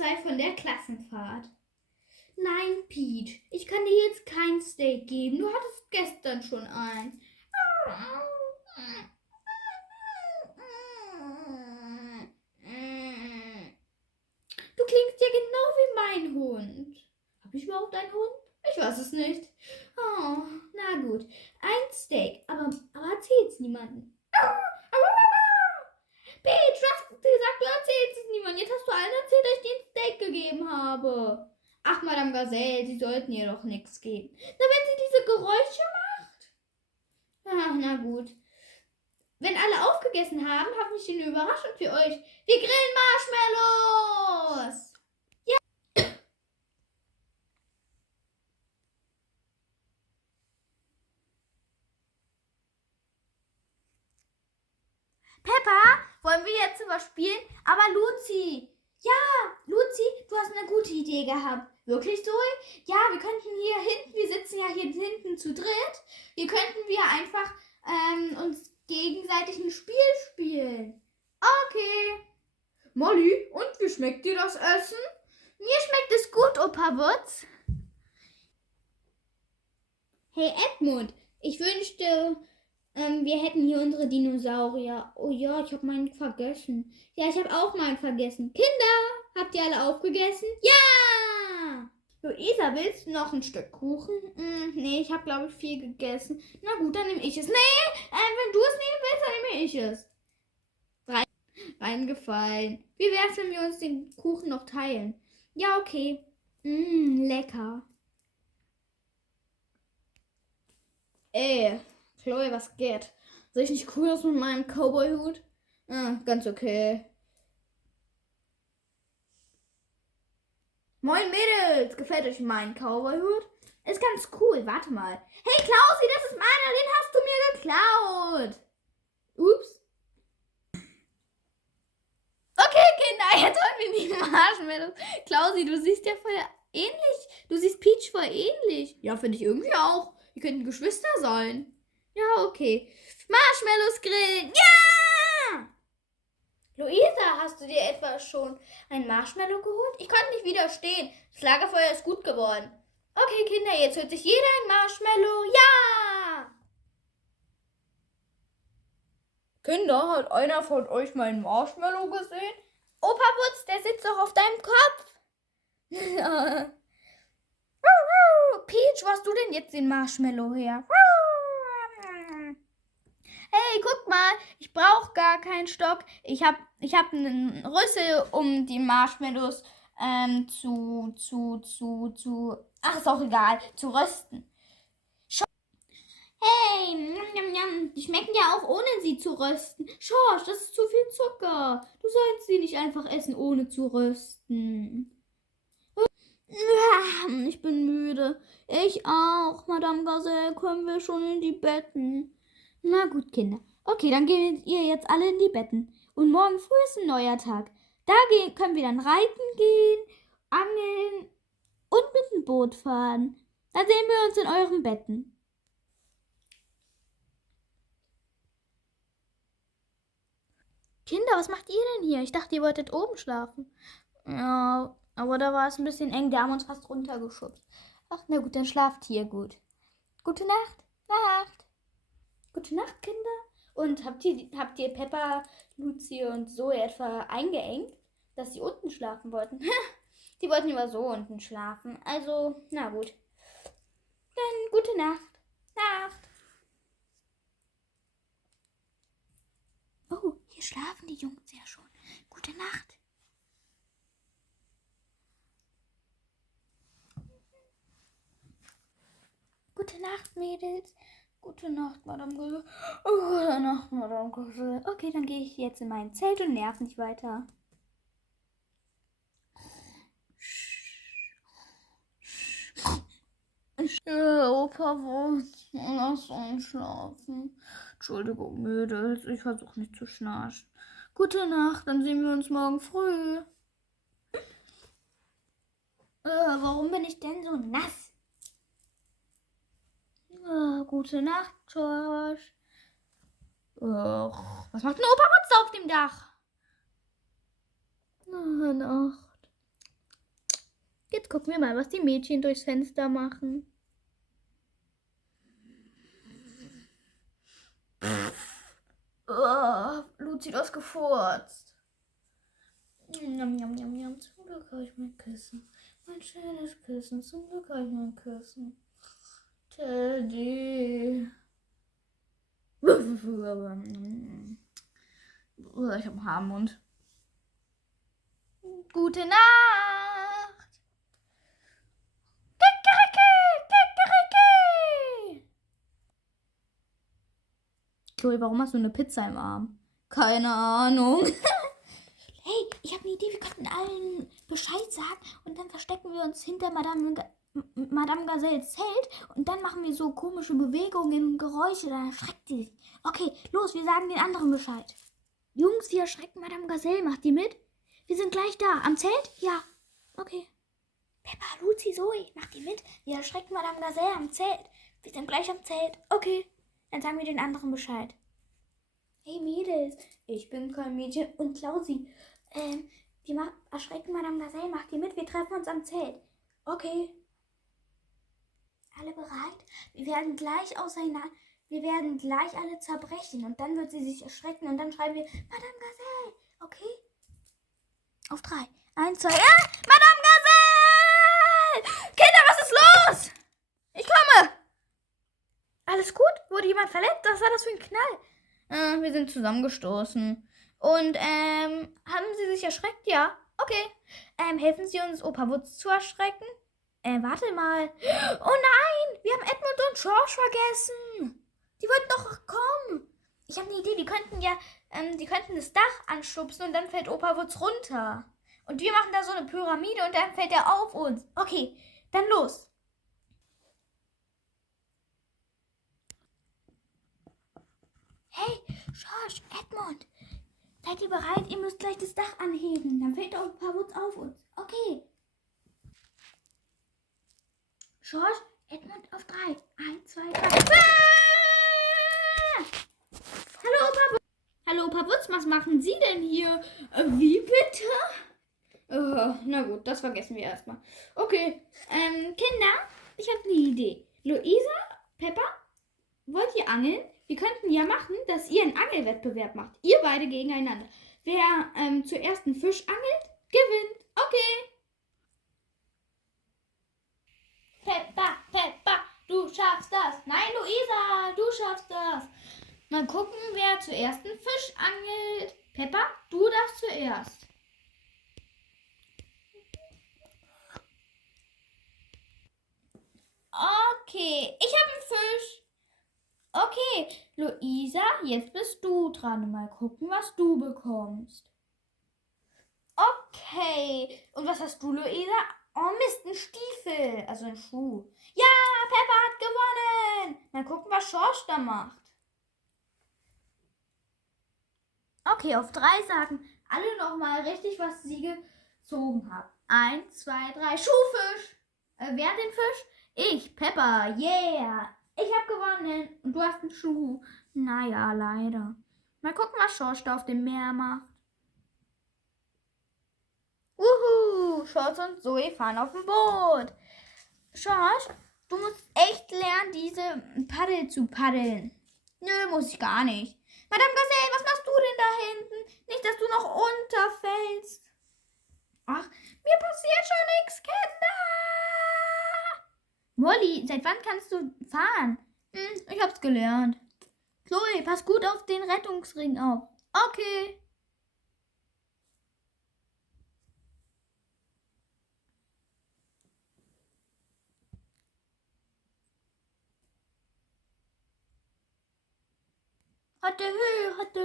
Zeit von der Klassenfahrt. Nein, Peach, ich kann dir jetzt kein Steak geben. Du hattest gestern schon ein. Du klingst ja genau wie mein Hund. Habe ich überhaupt einen Hund? Ich weiß es nicht. Oh, na gut. Ein Steak, aber erzähl's niemandem. Peach, du hast gesagt, du erzählst es niemandem. Jetzt hast du allen erzählt, dass ich dir ein Steak gegeben habe. Ach, Madame Gazelle, Sie sollten ihr doch nichts geben. Na, wenn sie diese Geräusche macht. Ach, na gut. Wenn alle aufgegessen haben, habe ich eine Überraschung für euch. Wir grillen Marshmallows. Ja. Peppa, wollen wir jetzt was spielen? Aber Luzi, ja, Luzi, du hast eine gute Idee gehabt. Wirklich, Zoe? Ja, wir könnten hier hinten, wir sitzen ja hier hinten zu dritt, hier könnten wir einfach uns gegenseitig ein Spiel spielen. Okay. Molly, und wie schmeckt dir das Essen? Mir schmeckt es gut, Opa Wutz. Hey Edmund, ich wünschte, wir hätten hier unsere Dinosaurier. Oh ja, ich habe meinen vergessen. Ja, ich habe auch meinen vergessen. Kinder, habt ihr alle aufgegessen? Ja! Luisa, willst du noch ein Stück Kuchen? Nee, ich habe, glaube ich, viel gegessen. Na gut, dann nehme ich es. Nee, wenn du es nehmen willst, dann nehme ich es. Reingefallen. Wie wär's, wenn wir uns den Kuchen noch teilen? Ja, okay. Lecker. Ey, Chloe, was geht? Sehe ich nicht cool aus mit meinem Cowboy-Hut? Ganz okay. Moin Mädels, gefällt euch mein Cowboy-Hut? Ist ganz cool, warte mal. Hey Klausi, das ist meiner, den hast du mir geklaut. Ups. Okay, Kinder, jetzt holen wir die Marshmallows. Klausi, du siehst ja voll ähnlich. Du siehst Peach voll ähnlich. Ja, finde ich irgendwie auch. Wir könnten Geschwister sein. Ja, okay. Marshmallows grillen. Ja! Luisa, hast du dir etwa schon ein Marshmallow geholt? Ich konnte nicht widerstehen. Das Lagerfeuer ist gut geworden. Okay, Kinder, jetzt holt sich jeder ein Marshmallow. Ja! Kinder, hat einer von euch meinen Marshmallow gesehen? Opa Wutz, der sitzt doch auf deinem Kopf. Peach, wo hast du denn jetzt den Marshmallow her? Hey, guck mal, ich brauche gar keinen Stock. Ich hab einen Rüssel, um die Marshmallows ach, ist auch egal, zu rösten. Hey, njam, njam, die schmecken ja auch ohne sie zu rösten. Schorsch, das ist zu viel Zucker. Du sollst sie nicht einfach essen, ohne zu rösten. Ich bin müde. Ich auch, Madame Gazelle. Können wir schon in die Betten? Na gut, Kinder. Okay, dann geht ihr jetzt alle in die Betten. Und morgen früh ist ein neuer Tag. Da können wir dann reiten gehen, angeln und mit dem Boot fahren. Dann sehen wir uns in euren Betten. Kinder, was macht ihr denn hier? Ich dachte, ihr wolltet oben schlafen. Ja, aber da war es ein bisschen eng. Die haben uns fast runtergeschubst. Ach, na gut, dann schlaft hier gut. Gute Nacht. Nacht. Gute Nacht, Kinder. Und habt ihr Peppa, Luzi und so etwa eingeengt, dass sie unten schlafen wollten? Die wollten immer so unten schlafen. Also, na gut. Dann gute Nacht. Nacht. Oh, hier schlafen die Jungs ja schon. Gute Nacht. Gute Nacht, Mädels. Gute Nacht, Madame Gazelle. Oh, gute Nacht, Madame Gazelle. Okay, dann gehe ich jetzt in mein Zelt und nerv nicht weiter. Ja, Opa, lass uns schlafen. Entschuldigung, Mädels, ich versuche nicht zu schnarchen. Gute Nacht, dann sehen wir uns morgen früh. Warum bin ich denn so nass? Gute Nacht, George. Was macht ein Opa Wutz auf dem Dach? Nacht. gucken wir mal, was die Mädchen durchs Fenster machen. Oh, Luzi, du hast gefurzt. Njam, njam, njam, njam. Zum Glück habe ich mein Kissen. Mein schönes Kissen. Zum Glück habe ich mein Kissen. Teddy. Ich habe einen Haarmund. Gute Nacht. Kikeriki, kikeriki. Chloe, warum hast du eine Pizza im Arm? Keine Ahnung. Hey, ich habe eine Idee. Wir könnten allen Bescheid sagen und dann verstecken wir uns hinter Madame Gazelles Zelt und dann machen wir so komische Bewegungen und Geräusche, dann erschreckt sie sich. Okay, los, wir sagen den anderen Bescheid. Jungs, wir erschrecken Madame Gazelle. Macht die mit? Wir sind gleich da. Am Zelt? Ja. Okay. Peppa, Luzi, Zoe, macht die mit? Wir erschrecken Madame Gazelle am Zelt. Wir sind gleich am Zelt. Okay. Dann sagen wir den anderen Bescheid. Hey Mädels, ich bin kein Mädchen und Klausi. Wir erschrecken Madame Gazelle. Macht die mit? Wir treffen uns am Zelt. Okay. Alle bereit? Wir werden gleich alle zerbrechen und dann wird sie sich erschrecken und dann schreiben wir Madame Gazelle. Okay? Auf 3. 1, 2, Madame Gazelle! Kinder, was ist los? Ich komme! Alles gut? Wurde jemand verletzt? Was war das für ein Knall? Wir sind zusammengestoßen. Und, haben Sie sich erschreckt? Ja. Okay. Helfen Sie uns, Opa Wutz zu erschrecken? Warte mal. Oh nein, wir haben Edmund und George vergessen. Die wollten doch kommen. Ich habe eine Idee, die könnten das Dach anstupsen und dann fällt Opa Wutz runter. Und wir machen da so eine Pyramide und dann fällt er auf uns. Okay, dann los. Hey, George, Edmund, seid ihr bereit? Ihr müsst gleich das Dach anheben. Dann fällt Opa Wutz auf uns. Okay. George, Edmund auf 3. 1, 2, 3. Hallo, Opa Wutz, was machen Sie denn hier? Wie bitte? Na gut, das vergessen wir erstmal. Okay, Kinder, ich habe eine Idee. Luisa, Peppa, wollt ihr angeln? Wir könnten ja machen, dass ihr einen Angelwettbewerb macht. Ihr beide gegeneinander. Wer zuerst einen Fisch angelt, gewinnt. Okay. Peppa, du schaffst das. Nein, Luisa, du schaffst das. Mal gucken, wer zuerst einen Fisch angelt. Peppa, du darfst zuerst. Okay, ich habe einen Fisch. Okay, Luisa, jetzt bist du dran. Mal gucken, was du bekommst. Okay, und was hast du, Luisa? Oh Mist, ein Stiefel, also ein Schuh. Ja, Peppa hat gewonnen. Mal gucken, was Schorsch da macht. Okay, auf 3 sagen alle nochmal richtig, was sie gezogen haben. 1, 2, 3, Schuhfisch. Wer hat den Fisch? Ich, Peppa, yeah. Ich habe gewonnen und du hast einen Schuh. Naja, leider. Mal gucken, was Schorsch da auf dem Meer macht. Schorsch und Zoe fahren auf dem Boot. Schorsch, du musst echt lernen, diese Paddel zu paddeln. Nö, muss ich gar nicht. Madame Gazelle, was machst du denn da hinten? Nicht, dass du noch unterfällst. Ach, mir passiert schon nichts, Kinder. Molly, seit wann kannst du fahren? Ich hab's gelernt. Chloe, pass gut auf den Rettungsring auf. Okay. Hotte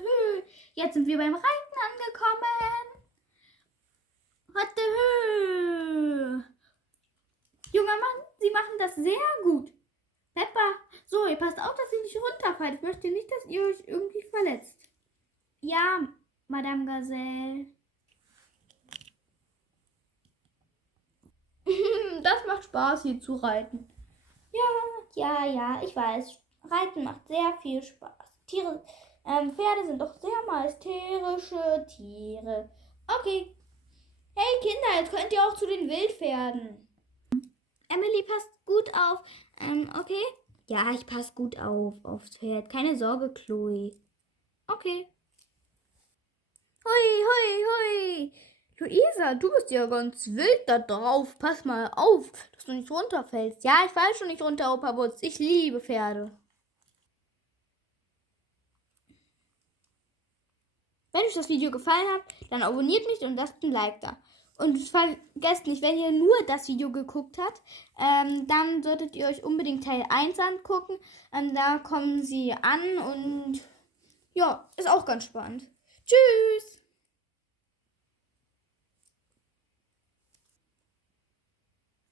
hö. Jetzt sind wir beim Reiten angekommen. Hotte hö. Junger Mann, Sie machen das sehr gut. Peppa, so, ihr passt auf, dass ihr nicht runterfallt. Ich möchte nicht, dass ihr euch irgendwie verletzt. Ja, Madame Gazelle. Das macht Spaß, hier zu reiten. Ja, ich weiß. Reiten macht sehr viel Spaß. Pferde sind doch sehr majestärische Tiere. Okay. Hey Kinder, jetzt könnt ihr auch zu den Wildpferden. Emily passt gut auf. Okay? Ja, ich passe gut aufs Pferd. Keine Sorge, Chloe. Okay. Hui, hui, hui. Luisa, du bist ja ganz wild da drauf. Pass mal auf, dass du nicht runterfällst. Ja, ich fall schon nicht runter, Opa Butz. Ich liebe Pferde. Wenn euch das Video gefallen hat, dann abonniert mich und lasst ein Like da. Und vergesst nicht, wenn ihr nur das Video geguckt habt, dann solltet ihr euch unbedingt Teil 1 angucken. Da kommen sie an und ja, ist auch ganz spannend. Tschüss!